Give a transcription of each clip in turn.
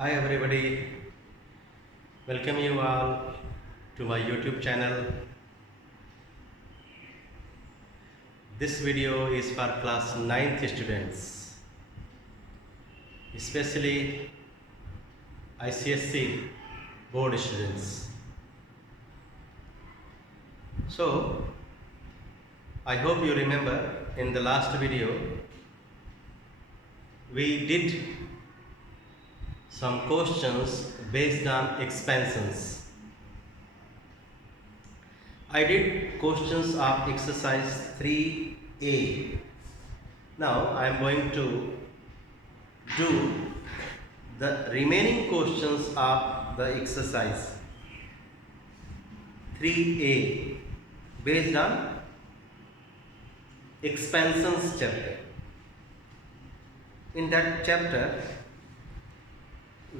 Hi everybody, welcome you all to my YouTube channel. This video is for class 9th students, especially ICSC board students. So, I hope you remember in the last video we did some questions based on expansions. I did questions of exercise 3A. Now I am going to do the remaining questions of the exercise 3A based on expansions chapter. In that chapter,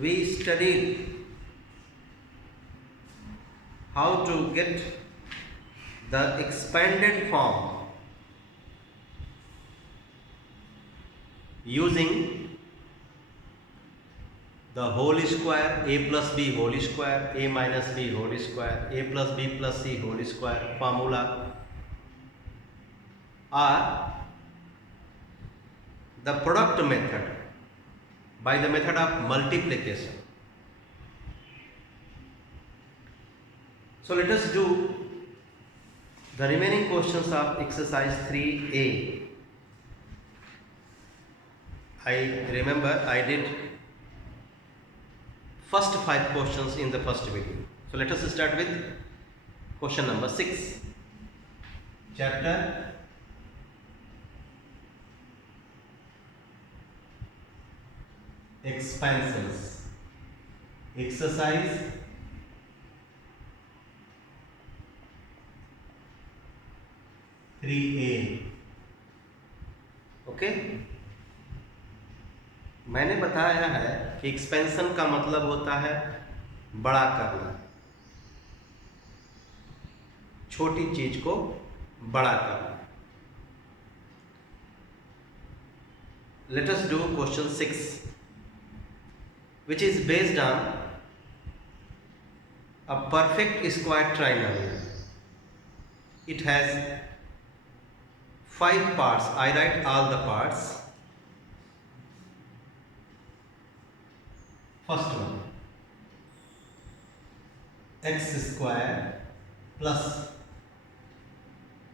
we studied how to get the expanded form using the whole square, a plus b whole square, a minus b whole square, a plus b plus c whole square formula, or the product method by the method of multiplication. So let us do the remaining questions of exercise 3A. I remember I did first 5 questions in the first video. So let us start with question number 6. Chapter expansions. Exercise 3A. Okay, मैंने बताया है कि एक्सपेंशन का मतलब होता है बड़ा करना, छोटी चीज को बड़ा करना. Let us do question 6, which is based on a perfect square trinomial. It has 5 parts. I write all the parts. First one, x square plus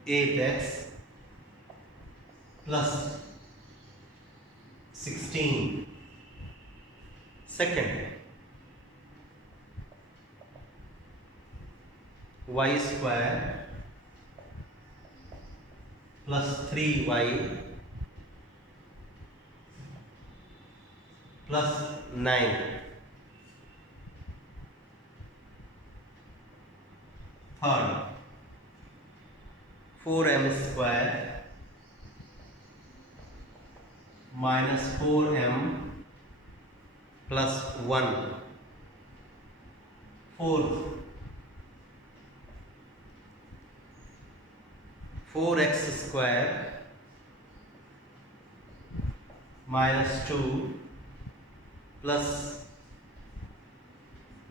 8x plus 16. Second, y square plus 3y plus 9. Third, 4m square minus 4m plus 1. Fourth, 4x square minus 2 plus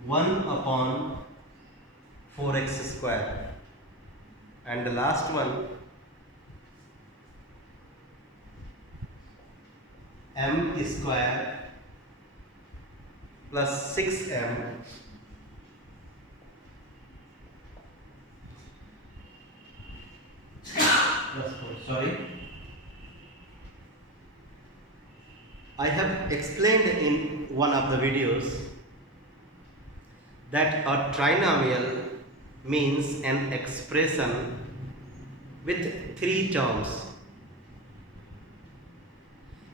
1 upon 4x square. And the last one, m square plus 6m plus 4. Sorry, I have explained in one of the videos that a trinomial means an expression with 3 terms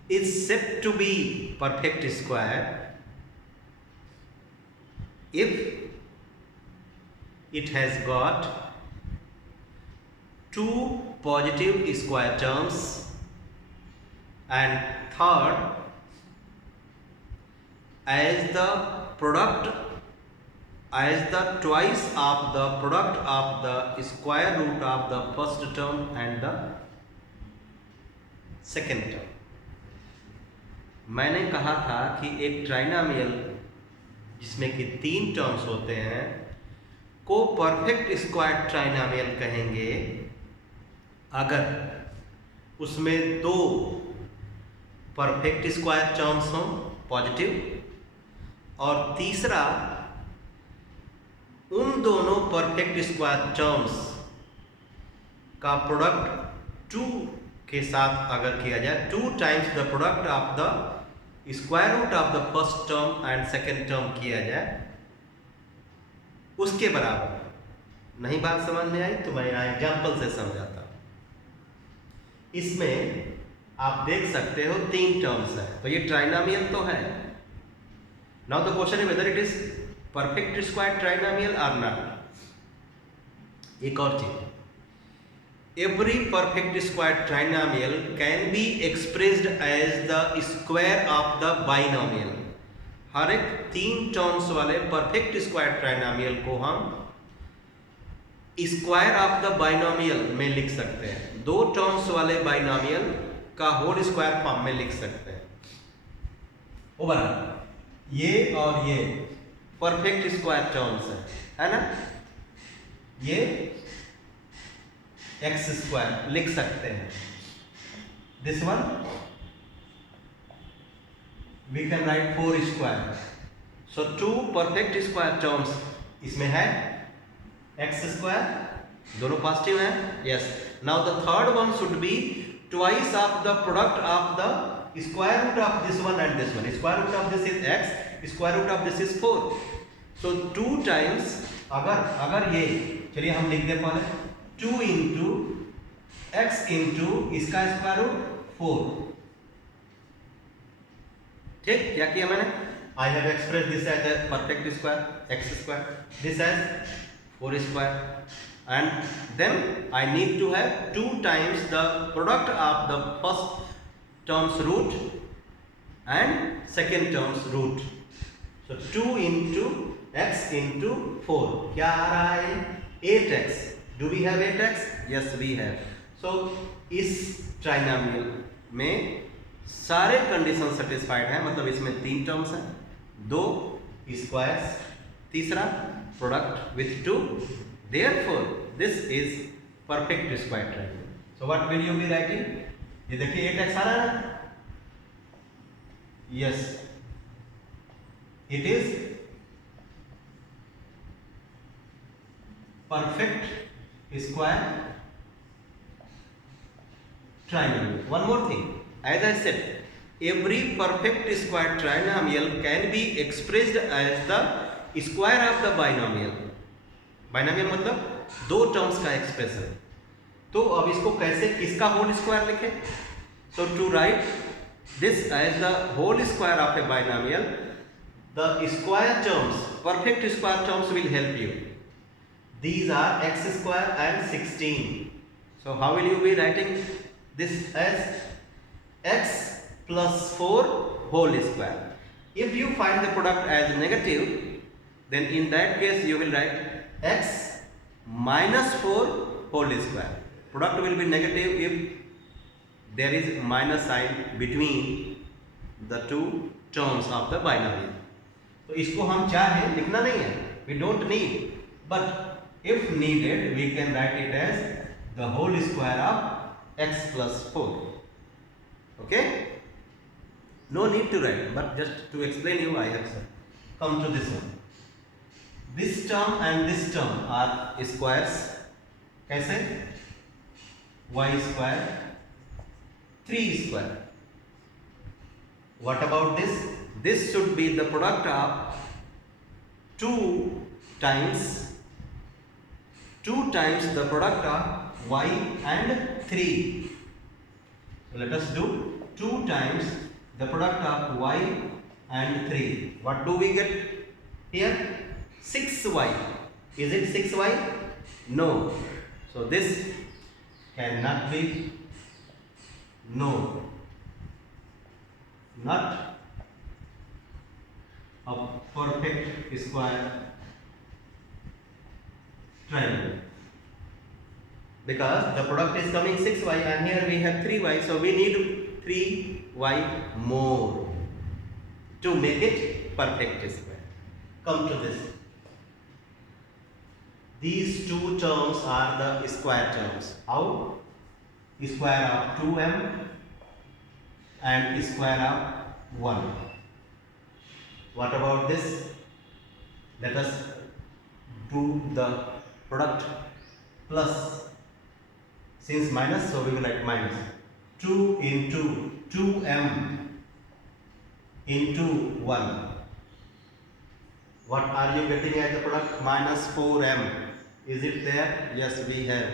is said to be perfect square if it has got 2 positive square terms, and third, as the twice of the product of the square root of the first term and the second term. मैंने कहा था कि एक ट्राइनामियल जिसमें कि 3 टर्म्स होते हैं, को परफेक्ट स्क्वायर ट्राइनोमियल कहेंगे अगर उसमें 2 परफेक्ट स्क्वायर टर्म्स हों पॉजिटिव, और तीसरा उन दोनों परफेक्ट स्क्वायर टर्म्स का प्रोडक्ट 2 के साथ अगर किया जाए, 2 times the product of the square root of the first term and second term किया जाए, उसके बराबर। नहीं बात समझ में आई तो मैं यहाँ एग्जाम्पल से समझाता हूँ। इसमें आप देख सकते हो 3 टर्म्स है, तो ये ट्राइनोमियल तो है। Now the question is whether it is perfect square trinomial और नॉट। एक और चीज, every perfect square trinomial can be expressed as the square of the binomial. हर एक 3 टर्म्स वाले परफेक्ट स्क्वायर ट्राइनोमियल को हम स्क्वायर ऑफ द बाइनोमियल में लिख सकते हैं। 2 टर्म्स वाले बाइनोमियल का होल स्क्वायर फॉर्म में लिख सकते हैं। ओवरऑल ये और ये परफेक्ट स्क्वायर टर्म्स है ना, ये एक्स स्क्वायर लिख सकते हैं। This one we can write 4 square. So 2 perfect square terms इसमें है, एक्स स्क्वायर, दोनों पॉजिटिव है, yes. Now the third one should be twice of the product of the square root of this one and this one. Square root of this is x, square root of this is 4। So 2 times, अगर ये, चलिए हम लिख दे पहले, 2 into x into इसका square root 4। ठीक, क्या किया मैंने? I have express this as a perfect square x square, this as 4 square, and then I need to have 2 times the product of the first term's root and second term's root. So 2 into x into 4, क्या आ रहा है? 8x. Do we have 8x? Yes, we have. So इस ट्राइनोमियल में सारे condition satisfied है, मतलब इसमें 3 टर्म्स हैं, 2 स्क्वायर्स, तीसरा product with 2, therefore this is perfect square triangle. So what will you be writing? ये देखिए 8x आ रहा है ना, yes, it is perfect square triangle. One more thing, as I said, every perfect square trinomial can be expressed as the square of the binomial. Binomial मतलब 2 टर्म्स का एक्सप्रेशन। तो अब इसको कैसे, किसका होल स्क्वायर लिखें? So to write this as the whole square of a binomial, the square terms, perfect square terms will help you. These are x square and 16. So how will you be writing this as x plus 4 whole square. If you find the product as negative, then in that case you will write x minus 4 whole square. Product will be negative if there is minus sign between the 2 terms of the binomial. तो इसको हम चाहे लिखना नहीं है, we don't need, but if needed we can write it as the whole square of x plus 4. Okay, no need to write, but just to explain you I have come to this one. This term and this term are squares. कैसे? y square, 3 square. What about this? This should be the product of 2 times the product of y and 3. So let us do 2 times the product of y and 3. What do we get here? 6y. Is it 6y? No. So this cannot be, no, not a perfect square triangle, because the product is coming 6y and here we have 3y, so we need 3y more to make it perfect square. come to this. These two terms are the square terms. How? Square of 2m and square of 1. What about this? Let us do the product. Plus, since minus, so we will write minus 2 into 2m into 1. What are you getting as the product? Minus 4m. Is it there? Yes, we have.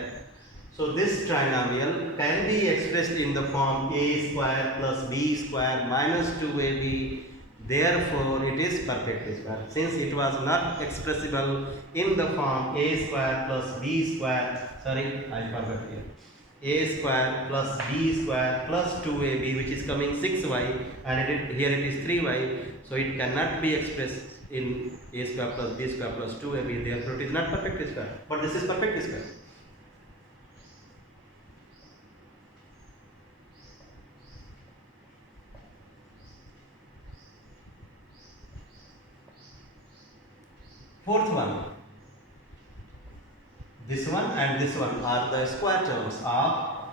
So this trinomial can be expressed in the form a square plus b square minus 2ab. Therefore, it is perfect square. Since it was not expressible in the form a square plus b square, sorry, I forgot here. A square plus b square plus 2ab, which is coming 6y, and here it is 3y. So it cannot be expressed in a square plus b square plus 2ab. Therefore, it is not perfect square. But this is perfect square. Fourth one. This one and this one are the square terms of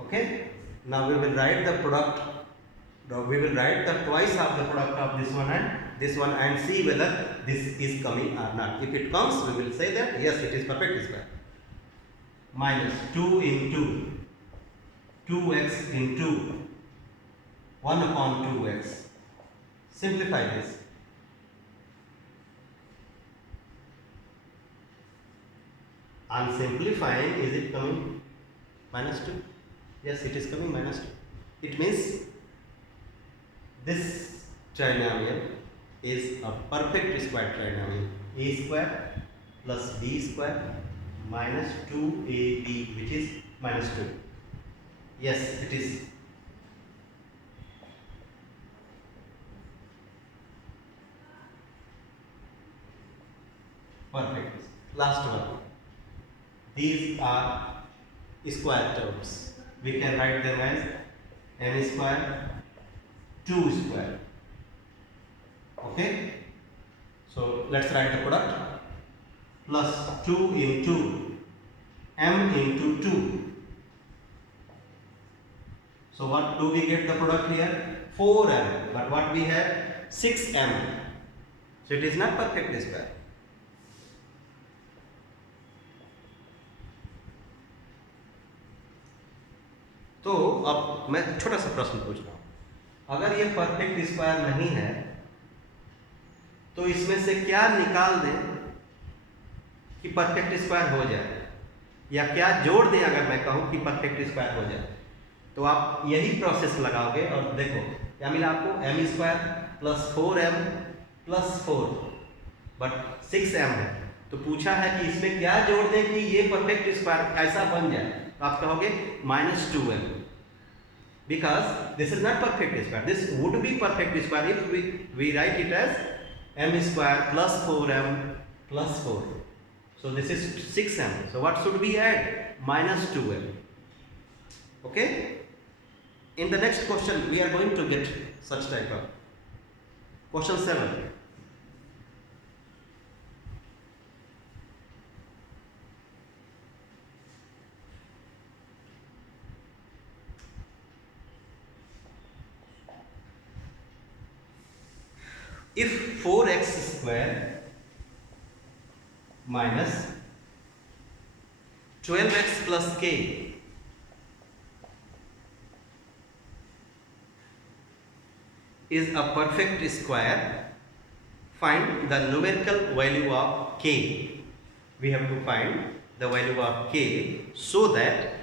okay. Now we will write the product. We will write the twice of the product of this one and see whether this is coming or not. If it comes, we will say that yes, it is perfect square. Minus 2 into 2x into 1 upon 2x. Simplify this. On simplifying, is it coming minus 2? Yes, it is coming minus 2. It means this trinomial is a perfect square trinomial. A square plus b square minus 2ab, which is minus 2. Yes, it is. Perfect. Last one. These are square terms. We can write them as m square 2 square. Okay. So let's write the product. Plus 2 into m into 2. So what do we get the product here? 4m. But what we have? 6m. So it is not perfect square. तो अब मैं छोटा सा प्रश्न पूछ रहा हूँ, अगर ये परफेक्ट स्क्वायर नहीं है तो इसमें से क्या निकाल दें कि परफेक्ट स्क्वायर हो जाए, या क्या जोड़ दें अगर मैं कहूँ कि परफेक्ट स्क्वायर हो जाए? तो आप यही प्रोसेस लगाओगे और देखो क्या मिला आपको, m square plus 4m plus 4 but 6m है। तो पूछा है कि इसमें क्या जोड़ दें कि ये परफेक्ट स्क्वायर ऐसा बन जाए, तो आप कहोगे minus 2m, because this is not perfect square. This would be perfect square if we write it as m square plus 4m plus 4. So this is 6m. So what should we add? Minus 2m. Okay. In the next question we are going to get such type of question 7. If 4x square minus 12x plus k is a perfect square, find the numerical value of k. We have to find the value of k so that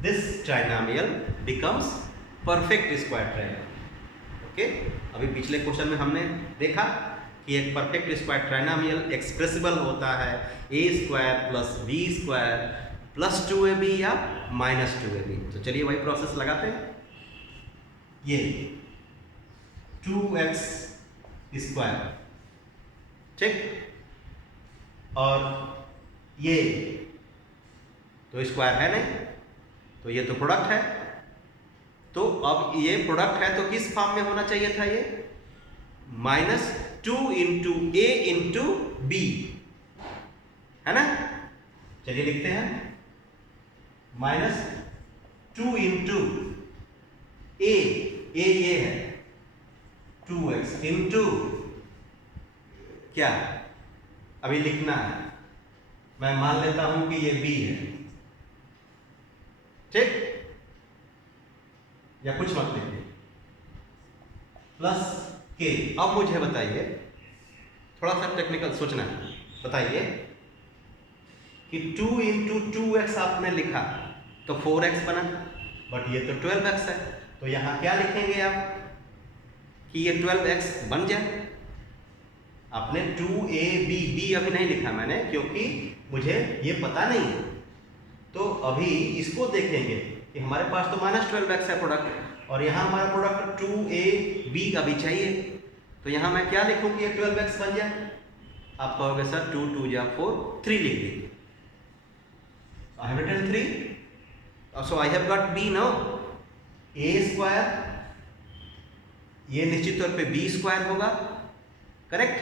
this trinomial becomes perfect square trinomial. Okay? अभी पिछले क्वेश्चन में हमने देखा कि एक perfect square trinomial expressible होता है a square plus b square plus 2ab या माइनस 2ab। तो चलिए वही प्रोसेस लगाते हैं। ये 2x स्क्वायर, ठीक, और ये तो स्क्वायर है नहीं, तो ये तो प्रोडक्ट है, तो अब ये प्रोडक्ट है तो किस फॉर्म में होना चाहिए था ये? -2 इंटू ए इंटू बी, है ना? चलिए लिखते हैं -2 इंटू ए ये है 2x इंटू क्या, अभी लिखना है, मैं मान लेता हूं कि ये b है, ठीक, या कुछ मत लिखिए, प्लस के। अब मुझे बताइए, थोड़ा सा टेक्निकल सोचना है, बताइए कि 2 इंटू 2x आपने लिखा तो 4x बना, बट ये तो 12x है, तो यहां क्या लिखेंगे आप कि ये 12x बन जाए? आपने 2ab अभी नहीं लिखा मैंने, क्योंकि मुझे ये पता नहीं है। तो अभी इसको देखेंगे कि हमारे पास तो -12x है प्रोडक्ट, और यहाँ हमारा प्रोडक्ट 2ab का भी चाहिए, तो यहाँ मैं क्या लिखूँ कि ये 12x बन जाए? आप कहोगे सर 2 2 जा 4, 3 लिख दीजिए। I have written 3, so I have got b now, a square, ये निश्चित तौर पे b स्क्वायर होगा, करेक्ट,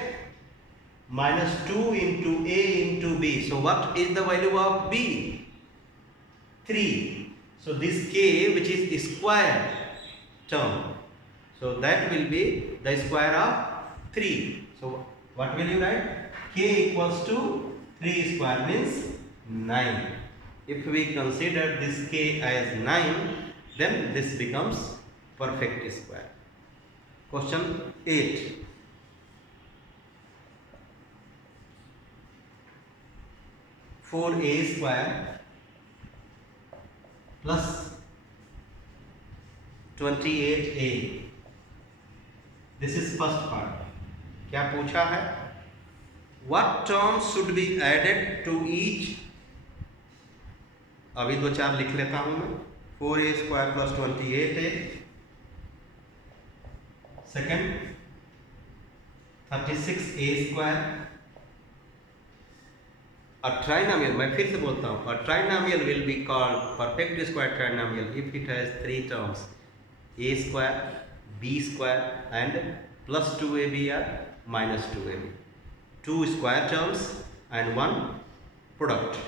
-2 into a into b, so what is the value of b? 3, so this k which is square term, so that will be the square of 3, so what will you write? K equals to 3 square means 9. If we consider this k as 9, then this becomes perfect square. Question 8. 4a square plus 28a, this is first part. क्या पूछा है? What terms should be added to each? अभी 2-4 लिख लेता हूं मैं। 4a square plus 28a, second 36a square, a trinomial, मैं फिर से बोलता हूँ, a trinomial will be called perfect square trinomial if it has 3 terms, a square, b square and plus 2ab or minus 2ab, 2 square terms and 1 product,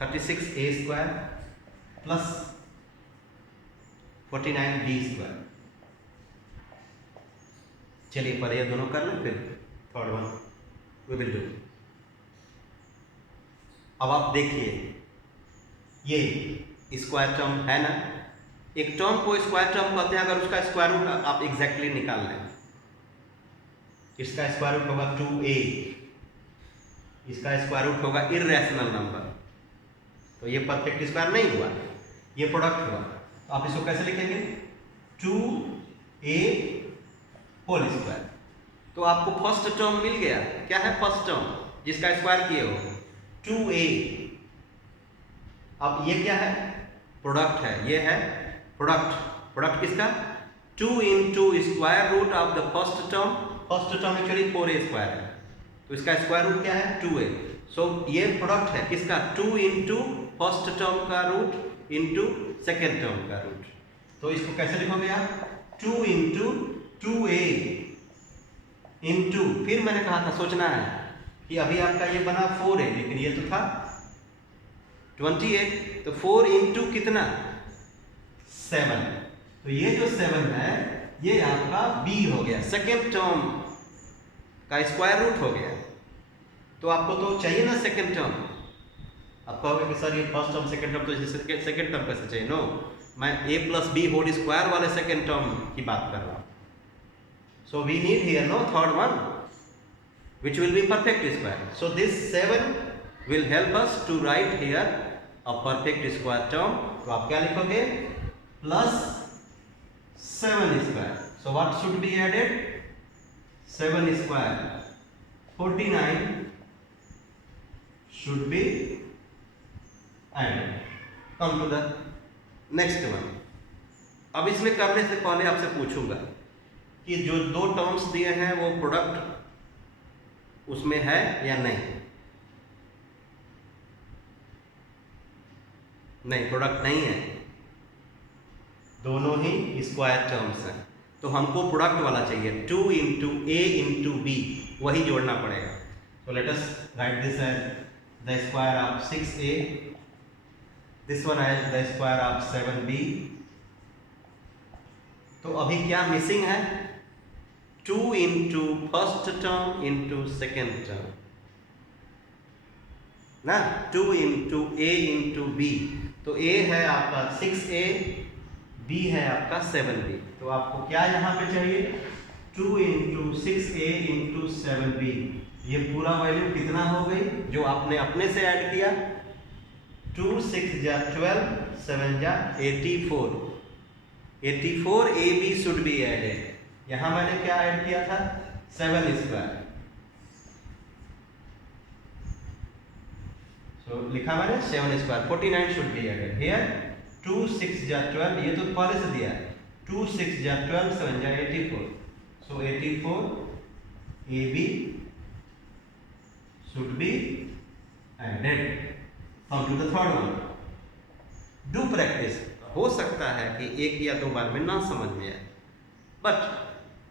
36a square plus 49b square। चलिए पर ये दोनों कर लें, फिर third one we will do. अब आप देखिए, ये स्क्वायर टर्म है ना, एक टर्म को स्क्वायर टर्म कहते हैं अगर उसका स्क्वायर रूट आप एग्जैक्टली निकाल लें। इसका स्क्वायर रूट होगा 2a, इसका स्क्वायर रूट होगा इर्रेशनल नंबर, तो ये परफेक्ट स्क्वायर नहीं हुआ, ये प्रोडक्ट हुआ। तो आप इसको कैसे लिखेंगे? 2a whole square. तो आपको फर्स्ट टर्म मिल गया, क्या है फर्स्ट टर्म जिसका स्क्वायर किए हो? 2a। अब ये क्या है? प्रोडक्ट है, ये है प्रोडक्ट। प्रोडक्ट किसका? 2 into square root of the first term, first term actually 4a square है, तो इसका स्क्वायर रूट क्या है? 2a। सो ये प्रोडक्ट है किसका? 2 इंटू फर्स्ट टर्म का रूट इंटू सेकेंड टर्म का रूट। तो इसको कैसे लिखोगे आप? 2 इंटू 2a इंटू, फिर मैंने कहा था सोचना है कि अभी आपका ये बना 4 है, लेकिन ये तो था 28, तो 4 इंटू कितना? 7। तो ये जो 7 है ये आपका b हो गया, सेकेंड टर्म का स्क्वायर रूट हो गया। तो आपको तो चाहिए ना सेकेंड टर्म। आप कहोगे कि सर ये फर्स्ट टर्म सेकेंड टर्म, तो सेकेंड टर्म कैसे चाहिए? नो, मैं a plus B whole square वाले सेकेंड टर्म की बात कर रहा हूँ। So we need here no third one which will be perfect square. So this 7 will help us to write here a perfect square term. तो आप क्या लिखोगे? Plus 7 square. So what should be added? 7 square. 49 should be added. Come to the next one. अब इसमें करने से पहले आपसे पूछूंगा कि जो दो टर्म्स दिए हैं वो प्रोडक्ट उसमें है या नहीं? नहीं, प्रोडक्ट नहीं है। दोनों ही स्क्वायर टर्म्स हैं, तो हमको प्रोडक्ट वाला चाहिए, 2 इंटू ए इंटू बी, वही जोड़ना पड़ेगा। तो let us write this as the square of 6a, this one as the square of 7b। तो अभी क्या मिसिंग है, 2 into first term into second term ना, 2 इंटू ए इंटू बी। तो ए है आपका 6a, बी है आपका 7b। तो आपको क्या यहाँ पे चाहिए, 2 इंटू 6a इंटू 7b। ये पूरा वैल्यू कितना हो गई जो आपने अपने से ऐड किया, 2 6 जा 12, 7 जा 84। 84 A B should be added. यहाँ मैंने क्या ऐड किया था, 7 स्क्वायर। तो लिखा मैंने 7 square, 49 should be added here. 2 6 जा 12, ये तो पहले से दिया है, 2 6 जा 12, 7 जा 84। So 84 A B should be added. Come to the third one. Do practice. हो सकता है कि एक या दो बार में ना समझ में आए, बट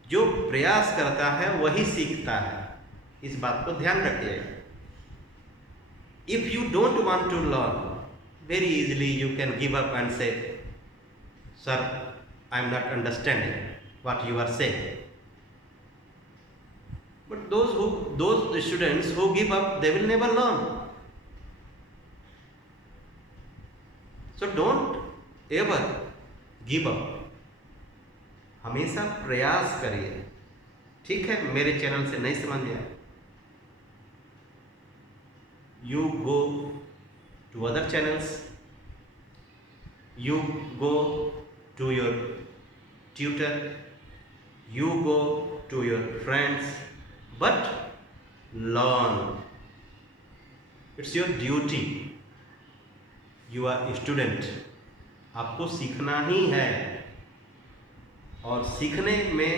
जो प्रयास करता है वही सीखता है, इस बात को ध्यान रखिएगा। If you don't want to learn, very easily you can give up and say, sir, I am not understanding what you are saying. But those students who give up, they will never learn. So don't ever give up. हमेशा प्रयास करिए, ठीक है। मेरे चैनल से नहीं समझ में आया, you go to other channels, you go to your tutor, you go to your friends, but learn. It's your duty. You are a student. आपको सीखना ही है, और सीखने में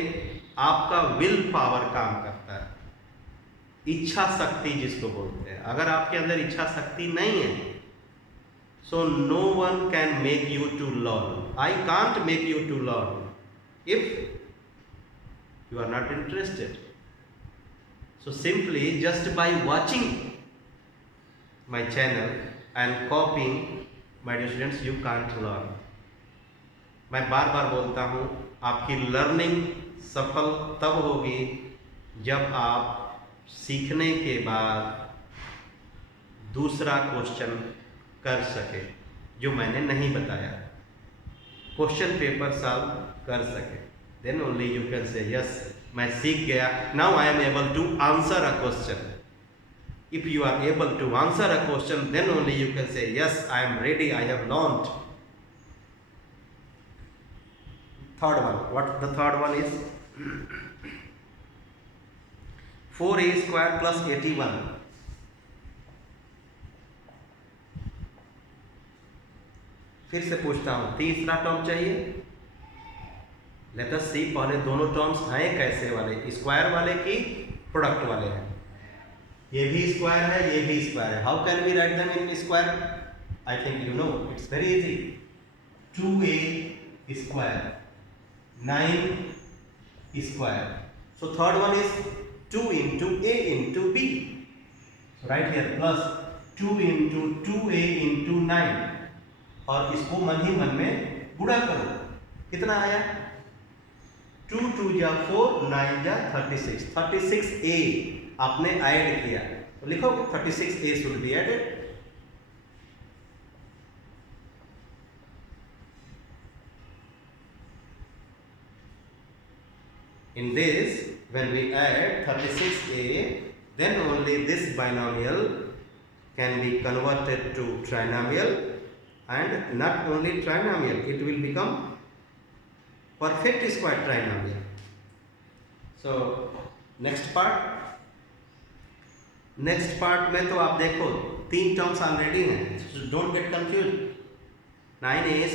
आपका विल पावर काम करता है, इच्छा शक्ति जिसको बोलते हैं। अगर आपके अंदर इच्छा शक्ति नहीं है, so no one can make you to learn. I can't make you to learn if you are not interested. So simply just by watching my channel and copying, my dear students, you can't learn. मैं बार बार बोलता हूँ, आपकी लर्निंग सफल तब होगी जब आप सीखने के बाद दूसरा क्वेश्चन कर सके जो मैंने नहीं बताया, क्वेश्चन पेपर सॉल्व कर सके। Then only you can say yes, मैं सीख गया, now I am able to answer a question. If you are able to answer a question, then only you can say yes, I am ready, I have learned. Third one, what the third one is? 4a square plus 81. फिर से पूछता हूँ, तीसरा टर्म चाहिए। Let us सी, पहले दोनों टर्म्स हैं कैसे वाले, स्क्वायर वाले की प्रोडक्ट वाले हैं। ये भी स्क्वायर है, ये भी स्क्वायर है। How can we write them in square? I think you know, it's very easy. 2a square 9 square. So third one is 2 into a into b। Right here plus 2 into 2a into 9, और इसको मन ही मन में गुणा करो। कितना आया? 2 2 जा 4, 9 जा 36। 36a आपने ऐड किया, तो लिखो 36a should be added. In this, when we add 36a, then only this binomial can be converted to trinomial, and not only trinomial, it will become perfect square trinomial. So next part में तो आप देखो 3 terms already हैं, so don't get confused. 9a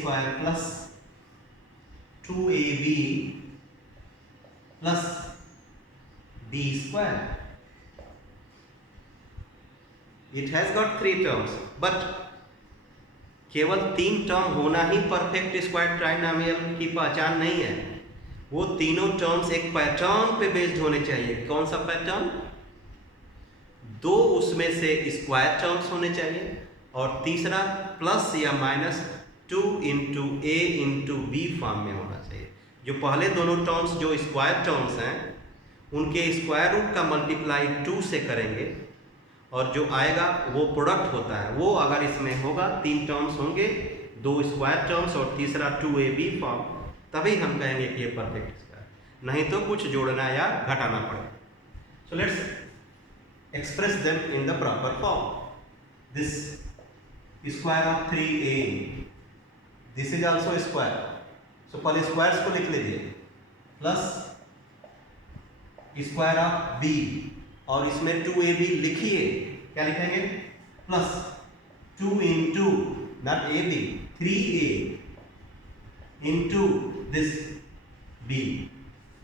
square plus 2ab plus b square it has got 3 terms, but केवल 3 टर्म होना ही perfect square trinomial की पहचान नहीं है। वो तीनों टर्म्स एक पैटर्न पे बेस्ड होने चाहिए। कौन सा पैटर्न? 2 उसमें से स्क्वायर टर्म्स होने चाहिए और तीसरा प्लस या माइनस 2 इंटू ए इंटू बी फॉर्म में होना चाहिए। जो पहले दोनों टर्म्स जो स्क्वायर टर्म्स हैं उनके स्क्वायर रूट का मल्टीप्लाई 2 से करेंगे और जो आएगा वो प्रोडक्ट होता है। वो अगर इसमें होगा 3 टर्म्स होंगे, 2 स्क्वायर टर्म्स और तीसरा 2ab फॉर्म, तभी हम कहेंगे कि ये परफेक्ट स्क्वायर, नहीं तो कुछ जोड़ना या घटाना पड़ेगा। So let's express them in the proper form. This square of 3a, this is also square, so पहले स्क्वायर्स को लिख लीजिए, प्लस स्क्वायर ऑफ b और इसमें 2ab लिखिए, क्या लिखेंगे? प्लस 2 into not ab 3a into this b।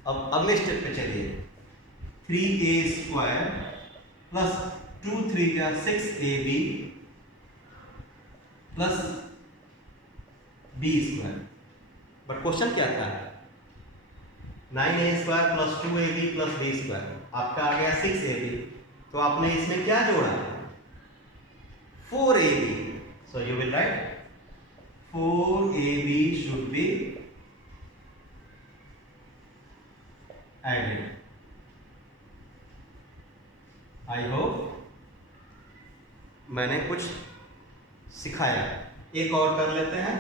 अब अगले स्टेप पे चलिए, 3a स्क्वायर प्लस 2 3 या 6ab plus b square. But question क्या था? 9a square plus 2ab plus b square, आपका आ गया 6ab, तो आपने इसमें क्या जोड़ा? 4ab। So you will write 4ab should be added. I hope मैंने कुछ सिखाया। एक और कर लेते हैं,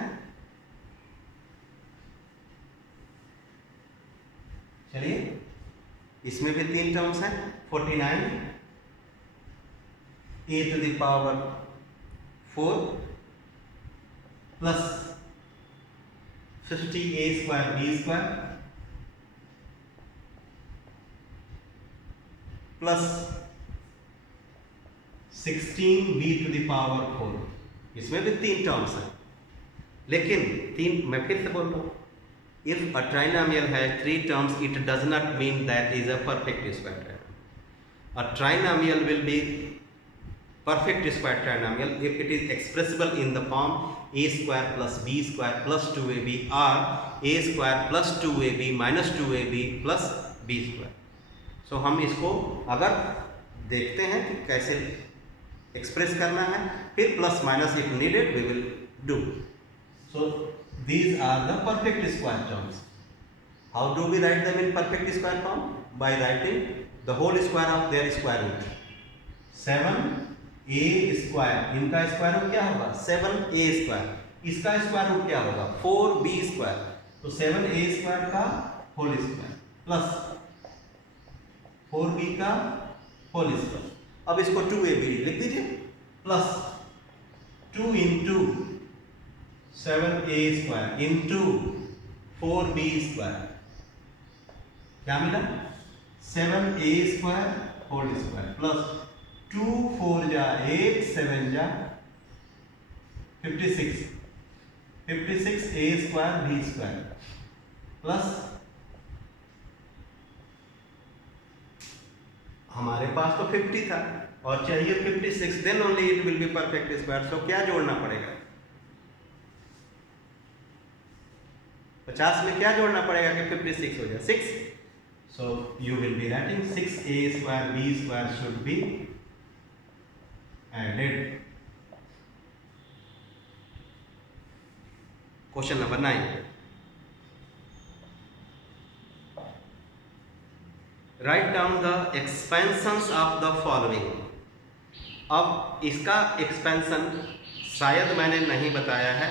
चलिए। इसमें भी 3 टर्म्स हैं, 49 a to the power 4 plus 50a square b square plus 16b to the power 4। इसमें भी 3 टर्म्स हैं, लेकिन 3, मैं फिर से बोल रहा हूँ, if a trinomial has 3 terms, it does not mean that is a perfect square trinomial. A trinomial will be perfect square trinomial if it is expressible in the form a square plus b square plus 2ab or a square plus 2ab minus 2ab plus b square. So हम इसको अगर देखते हैं कि कैसे एक्सप्रेस करना है, फिर plus minus if needed we will do. So these are the perfect square terms. How do we write them in perfect square form? By writing the whole square of their square root. 7a square, इनका square root क्या होगा? 7a square. इसका square root क्या होगा? 4b square. तो 7a square का whole square plus 4b का whole square. अब इसको 2ab लिख दीजिए, प्लस 2 into 7a square into 4b square, क्या मिला? 7a square whole square plus 2 4 जा 8 7 जा 56, 56a square b square plus हमारे पास तो 50 था और चाहिए 56, then only it will be perfect square. So क्या जोड़ना पड़ेगा? 50 में क्या जोड़ना पड़ेगा कि 56 हो जाए? 6। So you will be writing 6a square b square should be added. Question number 9, write down the expansions of the following. अब इसका एक्सपेंशन शायद मैंने नहीं बताया है,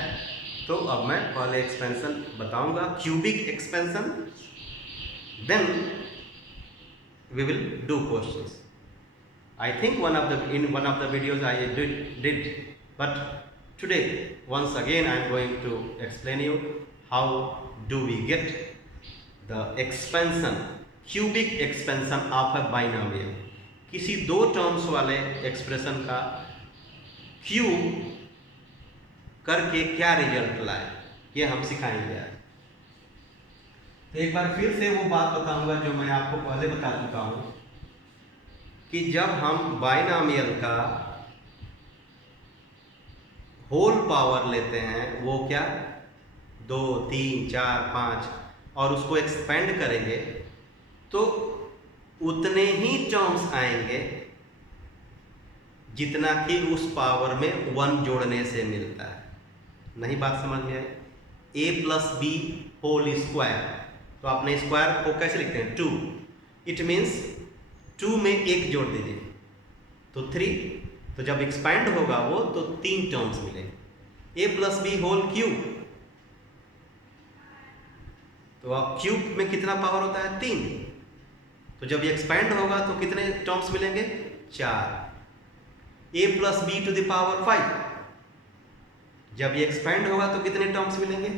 तो अब मैं पहले एक्सपेंशन बताऊंगा, cubic expansion, then we will do questions. I think in one of the videos I did, but today once again I am going to explain you how do we get the expansion, cubic expansion of a binomial। किसी 2 टर्म्स वाले एक्सप्रेशन का क्यूब करके क्या रिजल्ट लाए, ये हम सिखाएंगे आज। तो एक बार फिर से वो बात बताऊंगा जो मैं आपको पहले बता चुका हूं कि जब हम बाइनोमियल का होल पावर लेते हैं वो क्या 2, 3, 4, 5 और उसको एक्सपेंड करेंगे तो उतने ही टर्म्स आएंगे जितना कि उस पावर में 1 जोड़ने से मिलता है। नहीं बात समझ में आई? a plus B whole square, तो आपने स्क्वायर को कैसे लिखते हैं 2, इट मीन्स 2 में 1 जोड़ दीजिए तो 3, तो जब एक्सपैंड होगा वो तो 3 टर्म्स मिलेंगे। a plus B whole cube, तो आप क्यूब में कितना पावर होता है 3, तो जब ये एक्सपैंड होगा तो कितने टर्म्स मिलेंगे 4। a plus B to the power 5, जब ये एक्सपैंड होगा तो कितने टर्म्स मिलेंगे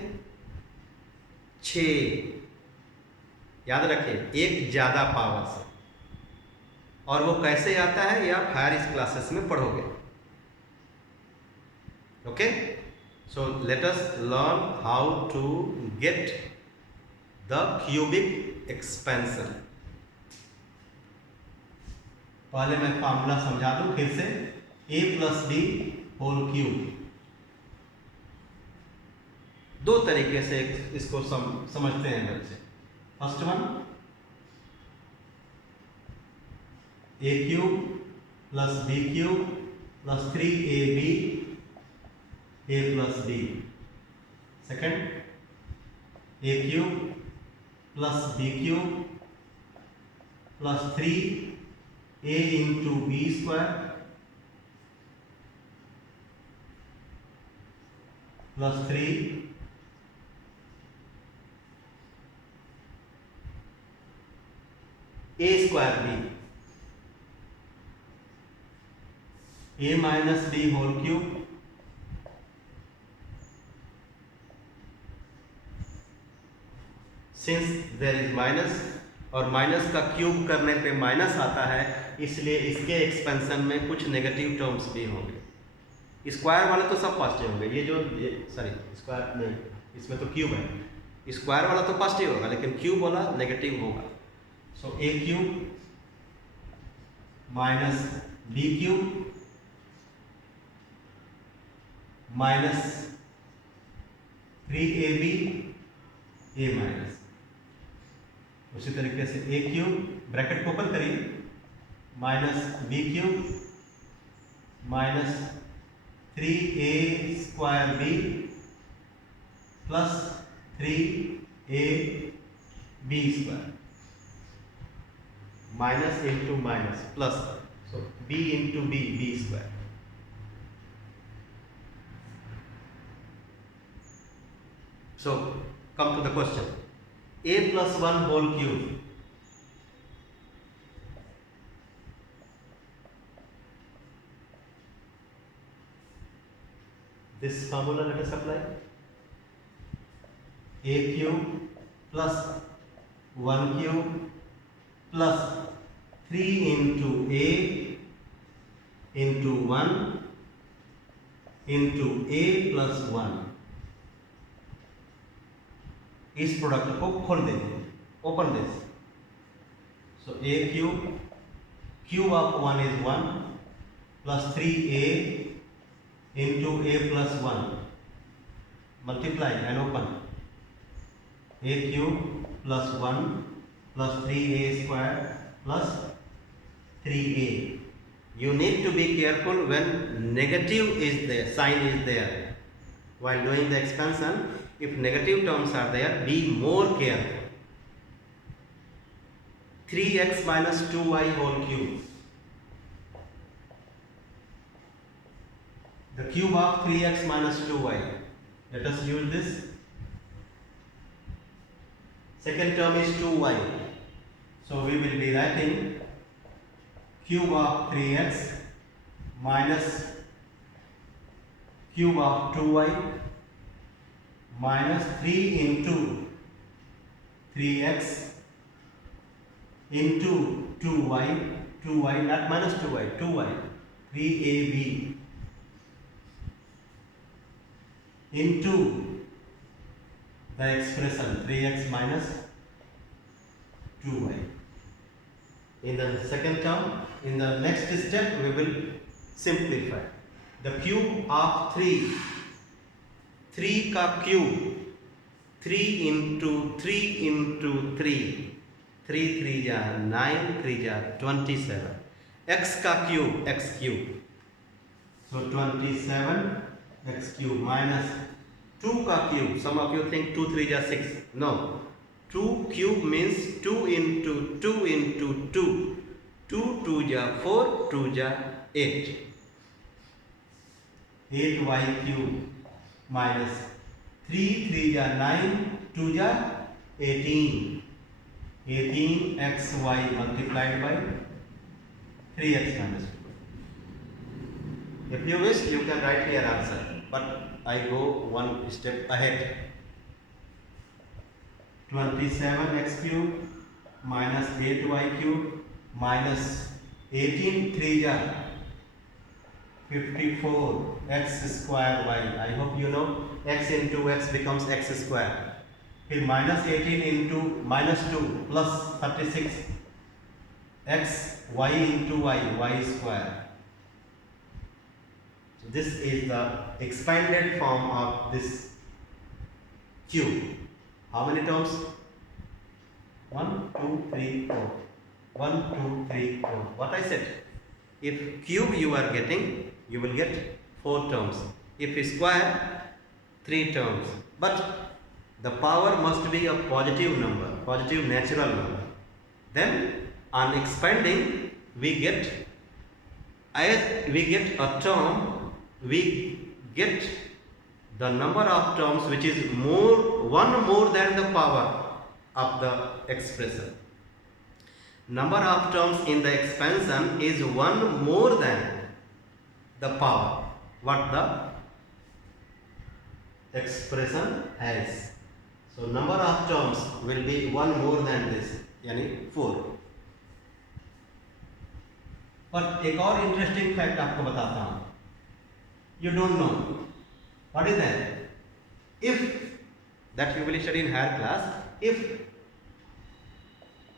6। याद रखिए एक ज्यादा पावर से, और वो कैसे आता है ये आप हायर क्लासेस में पढ़ोगे। Okay, so let us learn how to get the cubic expansion. पहले मैं फॉर्मूला समझा दूं फिर से, a plus B whole cube. दो तरीके से इसको समझते हैं बच्चे। First one, a cube plus b cube plus 3ab a plus b। Second, a cube plus b cube plus 3a into b square plus 3 a square b, a minus b whole cube since there is minus, और माइनस का क्यूब करने पे माइनस आता है, इसलिए इसके एक्सपेंशन में कुछ नेगेटिव टर्म्स भी होंगे। स्क्वायर वाले तो सब पॉजिटिव होंगे, ये जो सॉरी स्क्वायर नहीं, इसमें तो क्यूब है, स्क्वायर वाला तो पॉजिटिव होगा लेकिन क्यूब वाला नेगेटिव होगा। सो a cube minus b cube minus 3ab a minus, उसी तरीके से a क्यूब ब्रैकेट को ओपन करिए minus b cube minus 3a square b plus 3a b square, minus into minus plus, so b into b square. So come to the question, a plus 1 whole cube, this formula let us apply, a cube plus 1 cube plus 3 into a into 1 into a plus 1, इस प्रोडक्ट को खोल देंगे, open this, so a cube, cube of 1 इज 1 plus 3a into a plus 1 multiply and open, a cube plus 1 plus 3a square plus 3a। You need to be careful when negative is there, sign is there while doing the expansion. If negative terms are there, be more careful. 3x minus 2y whole cube, the cube of 3x minus 2y, let us use this. Second term is 2y, so we will be writing cube of 3x minus cube of 2y minus 3 into 3x into 2y not minus 2y, 2y 3ab into the expression 3x minus 2y. In the second term, in the next step we will simplify. The cube of 3, 3 का क्यूब, 3 इंटू 3 इंटू 3, 3 3 जा 9, 3 जा 27, x का cube, x cube, so 27 x cube minus 2 का cube, some of you think 2 3 जा 6, no, 2 cube means 2 into 2 into 2, 2 2 जा 4, 2 जा 8, 8y cube minus 3 3 जा 9, 2 जा 18, 18xy multiplied by 3x minus 2. If you wish, you can write here answer, but I go one step ahead. 27x cube minus 8y cube minus 18 3 ja 54 x square y. I hope you know x into x becomes x square. फिर minus 18 into minus 2 plus 36 x y into y, y square. So this is the expanded form of this cube. How many terms? 1 2 3 4. 1 2 3 4. What I said? If cube you are getting, you will get 4 terms. If square, 3 terms. But the power must be a positive number, positive natural number. Then on expanding, we get, as we get a term, we get the number of terms which is one more than the power of the expression. Number of terms in the expansion is one more than the power what the expression has. So number of terms will be one more than this, यानी 4. पर एक और interesting fact आपको बताता हूं. You don't know what is that? If that you will study in higher class, if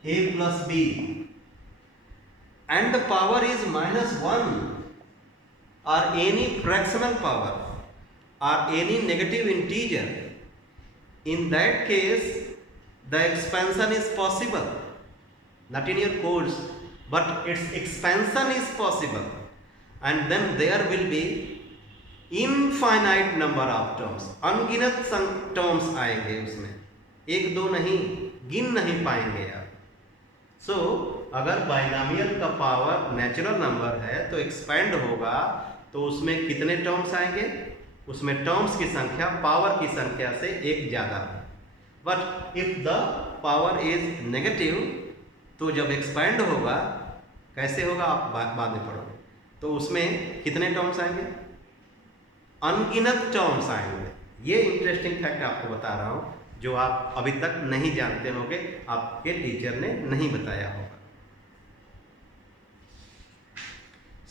a plus b and the power is minus 1 or any fractional power or any negative integer, in that case the expansion is possible, not in your course, but its expansion is possible, and then there will be infinite number of terms, अनगिनत terms आएंगे उसमें, एक दो नहीं, गिन नहीं पाएंगे आप. सो अगर बाइनॉमियल का पावर नेचुरल नंबर है तो एक्सपेंड होगा तो उसमें कितने टर्म्स आएंगे? उसमें टर्म्स की संख्या पावर की संख्या से एक ज़्यादा है. But if the power is negative तो जब एक्सपेंड होगा कैसे होगा आप बाद में पढ़ोगे, तो उसमें कितने टर्म्स आएंगे? अनगिनत टर्म्स आएंगे. ये इंटरेस्टिंग फैक्ट आपको बता रहा हूँ जो आप अभी तक नहीं जानते होंगे, आपके टीचर ने नहीं बताया होगा.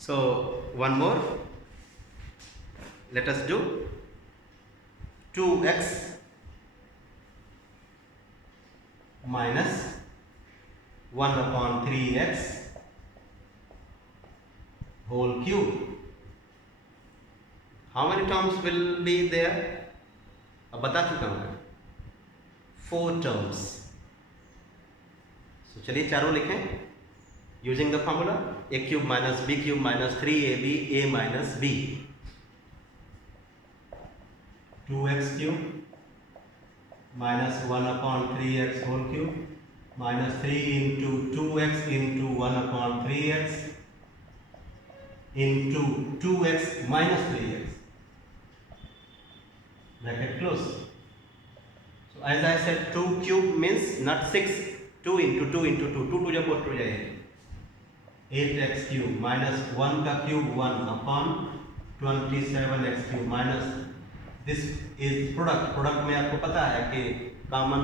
So one more, let us do 2x minus 1 upon 3x whole cube. How many terms will be there? अब बता चुका हूँ, 4 terms. So चलिए चारों लिखें using the formula a cube minus b cube minus 3ab a minus b. 2x cube minus 1 upon 3x whole cube minus 3 into 2x into 1 upon 3x into 2x minus 3x. Bracket close. So as I said, 2 cube means not 6, 2 into 2 into 2, 2 to the 4 to the 8x cube minus 1 का cube 1 upon 27x cube minus this is product में आपको पता है कि common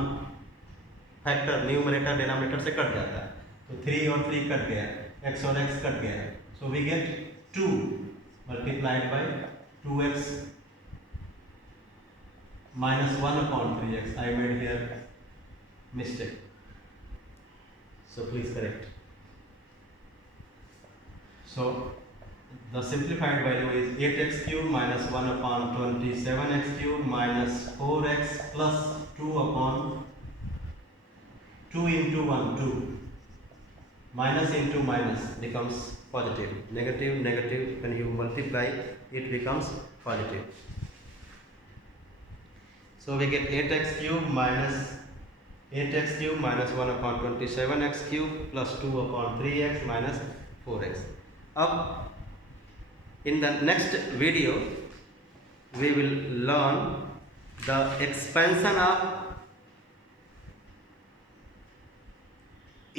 factor numerator denominator से कट जाता है, तो 3 और 3 कट गया, x और x कट गया, so we get 2 multiplied by 2x minus 1 upon 3x. I made here mistake, so please correct. So the simplified value is 8x cube minus 1 upon 27x cube minus 4x plus 2 upon 2 into 1 2. Minus into minus becomes positive. Negative negative, when you multiply it becomes positive. So we get 8x cube minus 1 upon 27x cube plus 2 upon 3x minus 4x. अब in the next video we will learn the expansion of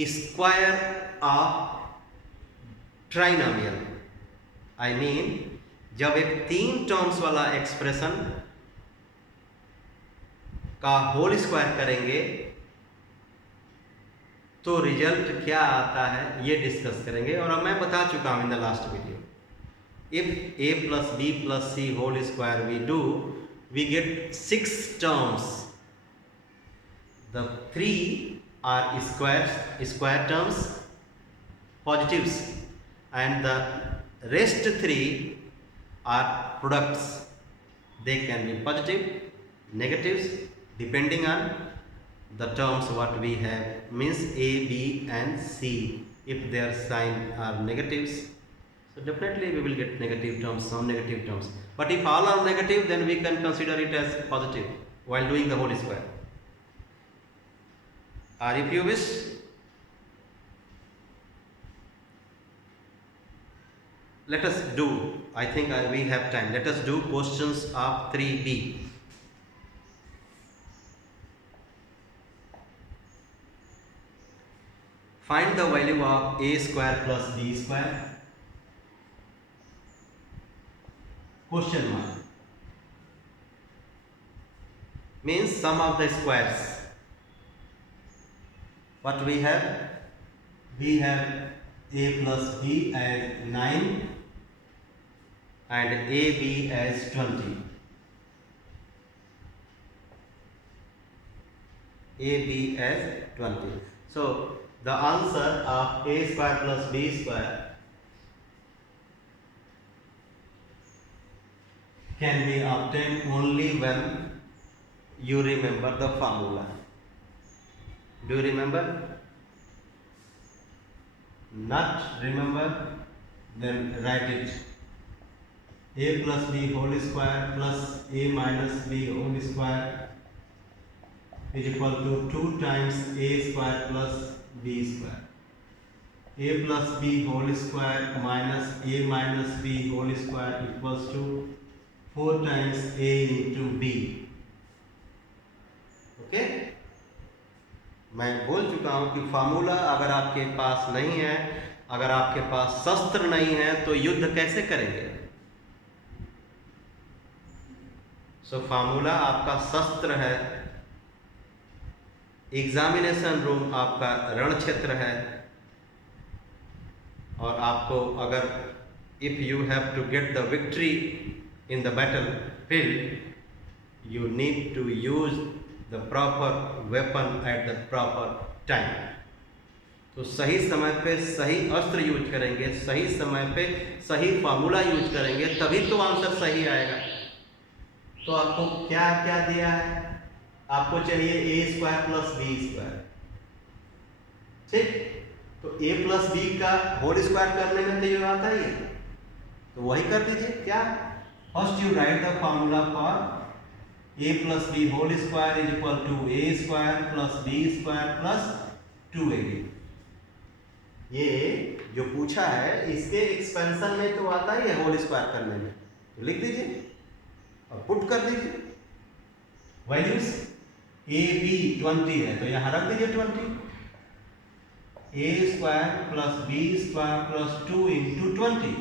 square of trinomial. I mean जब एक 3 टर्म्स वाला एक्सप्रेशन का whole square करेंगे तो रिजल्ट क्या आता है ये डिस्कस करेंगे. और अब मैं बता चुका हूं in the last video, if a plus b plus c whole square we get 6 terms. The 3 are square terms, positives, and the rest 3 are products. They can be positive, negatives, depending on the terms what we have, means a, b and c. If their sign are negatives, so definitely we will get negative terms, some negative terms. But if all are negative, then we can consider it as positive while doing the whole square. Or if you wish, let us do, I think we have time, let us do questions of 3b. Find the value of a square plus b square. Question mark means sum of the squares. What we have? We have a plus b as 9 and ab as 20. ab as 20. So the answer of a square plus b square can be obtained only when you remember the formula. Do you remember? Not remember? Then write it. A plus b whole square plus a minus b whole square is equal to 2 times a square plus b square. A plus b whole square minus a minus b whole square equals to 4 times a into b. Okay? मैं बोल चुका हूं कि फार्मूला अगर आपके पास नहीं है, अगर आपके पास शस्त्र नहीं है तो युद्ध कैसे करेंगे? सो फार्मूला आपका शस्त्र है, एग्जामिनेशन रूम आपका रण क्षेत्र है. और आपको अगर if you have to get the victory in the battle field, you need to use the proper weapon at the proper time. तो सही समय पे सही अस्त्र यूज करेंगे, सही समय पे सही फार्मूला यूज करेंगे, तभी तो आंसर सही आएगा. तो आपको क्या क्या दिया है? आपको चाहिए a square plus b square. ठीक, तो a प्लस b का होल स्क्वायर करने में तो ये आता ही है, तो वही कर दीजिए. क्या? First you right the formula for a plus b whole square is equal to a square plus b square plus 2ab. ये जो पूछा है इसके एक्सपेंशन में तो आता ही है होल स्क्वायर करने में, तो लिख दीजिए और पुट कर दीजिए. वैल्यूज a b 20 है तो यहाँ रख दीजिए 20. a square plus b square plus 2 इंटू 20.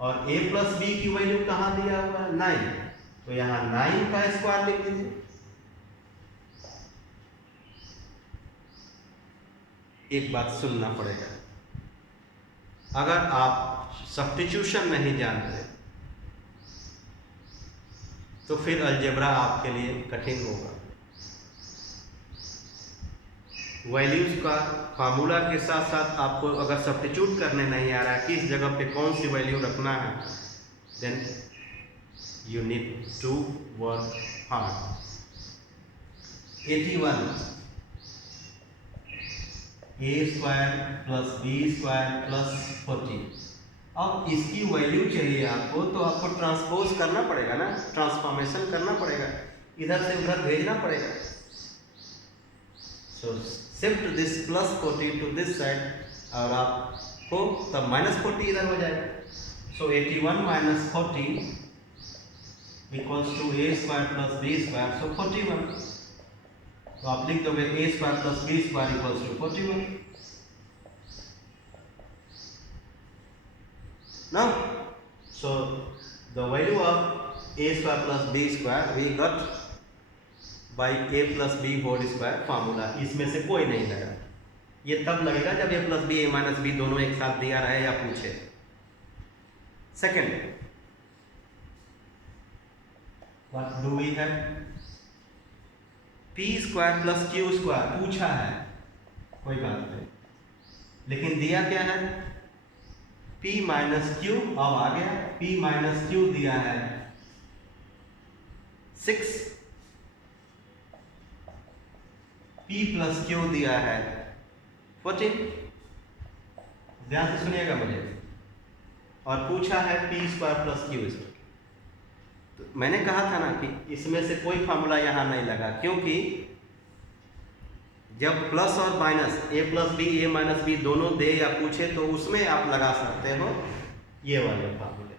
और a प्लस b की वैल्यू कहाँ दिया हुआ है? 9, तो यहां 9 का स्क्वायर लिख दीजिए. एक बात सुनना पड़ेगा, अगर आप सब्स्टिट्यूशन नहीं जानते तो फिर अलजेब्रा आपके लिए कठिन होगा. वैल्यूज का फार्मूला के साथ साथ आपको अगर सब्स्टिट्यूट करने नहीं आ रहा है किस जगह पे कौन सी वैल्यू रखना है, then you need to work hard. 81 a square plus b square plus 40। अब इसकी वैल्यू चाहिए आपको तो आपको ट्रांसपोज करना पड़ेगा ना, ट्रांसफॉर्मेशन करना पड़ेगा, इधर से उधर भेजना पड़ेगा। So shift this plus 40 to this side और आपको तब माइनस 40 इधर हो जाएगा। So 81 minus 40 equals to a square plus b square, so 41। तो आप लिख दोगे a square plus b square equals to 41। Now, so the value of a square plus b square we got by a plus b whole square formula। इसमें से कोई नहीं लगा, ये तब लगेगा जब a plus b a minus b दोनों एक साथ दिया रहे या पूछे। Second, what do we have? p square plus q square पूछा है, कोई बात नहीं, लेकिन दिया क्या है? p minus Q. अब आ गया p माइनस क्यू दिया है 6, p प्लस क्यू दिया है 14। ध्यान से सुनिएगा मुझे, और पूछा है p square plus q square. तो मैंने कहा था ना कि इसमें से कोई फार्मूला यहां नहीं लगा, क्योंकि जब प्लस और minus a plus b a minus b दोनों दे या पूछे तो उसमें आप लगा सकते हो ये वाले फार्मूले।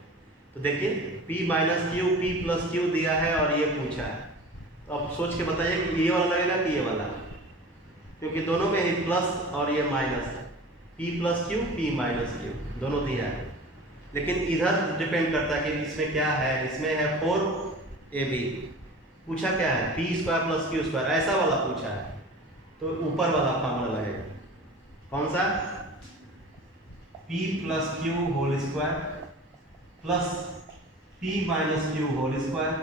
तो देखिए p minus Q p plus Q दिया है और ये पूछा है, तो अब सोच के बताइए कि ये वाला लगेगा कि ये वाला, क्योंकि दोनों में ही प्लस और ये माइनस है। p plus Q p minus Q दोनों दिया है, लेकिन इधर डिपेंड करता है कि इसमें क्या है। इसमें है 4ab, पूछा क्या है p square plus q square, ऐसा वाला पूछा है, तो ऊपर वाला फार्मूला लगेगा कौन सा? p plus q whole square plus p minus q whole square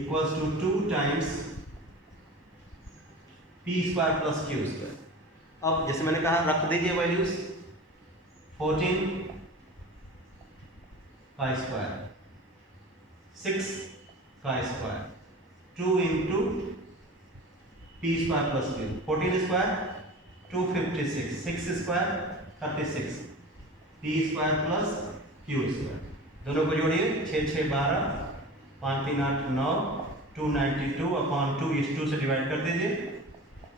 equals to 2 times p square plus q square. अब जैसे मैंने कहा रख दीजिए वैल्यूज, 14 का स्क्वायर, 6 का स्क्वायर, 2 into p square plus Q, 14 स्क्वायर 256, 6 स्क्वायर 36, p square plus q square, दोनों को जोड़िए 6 6 12, 5 3 8 9, 292 अपॉन 2 इस 2 से डिवाइड कर दीजिए,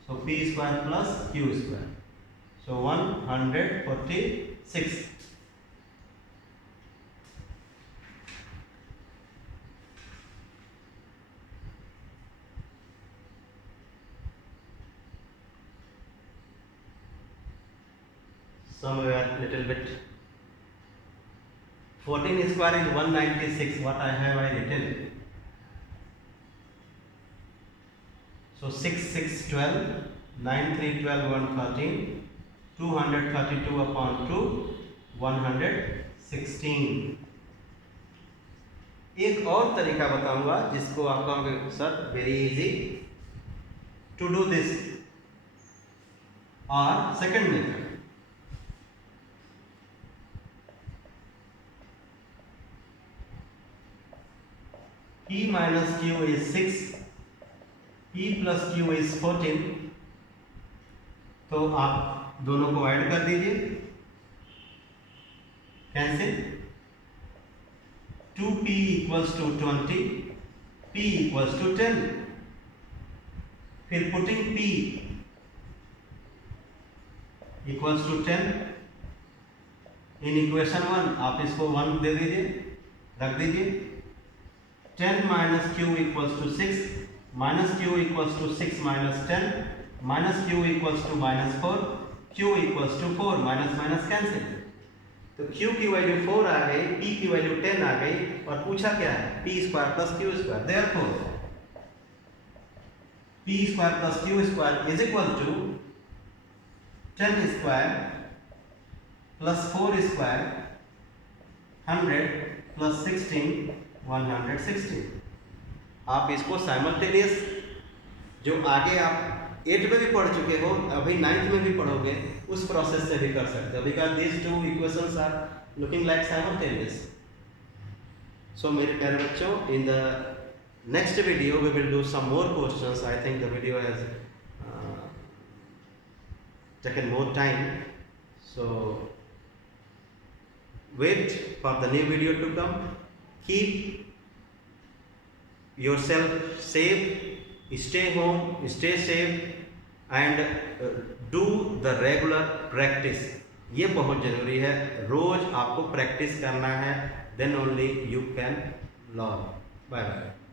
so p square plus q square, so 146। Somewhere little bit 14 square is 196, what I have I written, so 6 6 12, 9 3 12 113, 232 upon 2 116। एक और तरीका बताऊंगा जिसको आप कहोगे sir very easy to do this, और second method, p minus q is 6, p plus q is 14, तो आप दोनों को ऐड कर दीजिए, cancel, 2p equals to 20, p equals to 10, फिर putting p equals to 10 in equation 1, आप इसको 1 दे दीजिए, रख दीजिए, 10 minus q equals to 6, minus q equals to 6 minus 10, minus q equals to minus 4, q equals to 4, minus minus cancel, तो q की वैल्यू 4 आ गई, p की वैल्यू 10 आ गई, और पूछा क्या है p square plus q square, therefore p square plus q square is equal to 10 square plus 4 square 100 प्लस 16 116। आप इसको साइमल्टेनियस जो आगे आप 8 में भी पढ़ चुके हो, अभी 9th में भी पढ़ोगे, उस प्रोसेस से भी कर सकते हो, because this two equations are looking like simultaneous. So मेरे प्यारे बच्चों, in the next video we will do some more questions. I think the video has taken more time, so wait for the new video to come. Keep yourself safe, stay home, stay safe and do the regular practice. ये बहुत ज़रूरी है, रोज़ आपको प्रैक्टिस करना है, then only you can learn. Bye bye.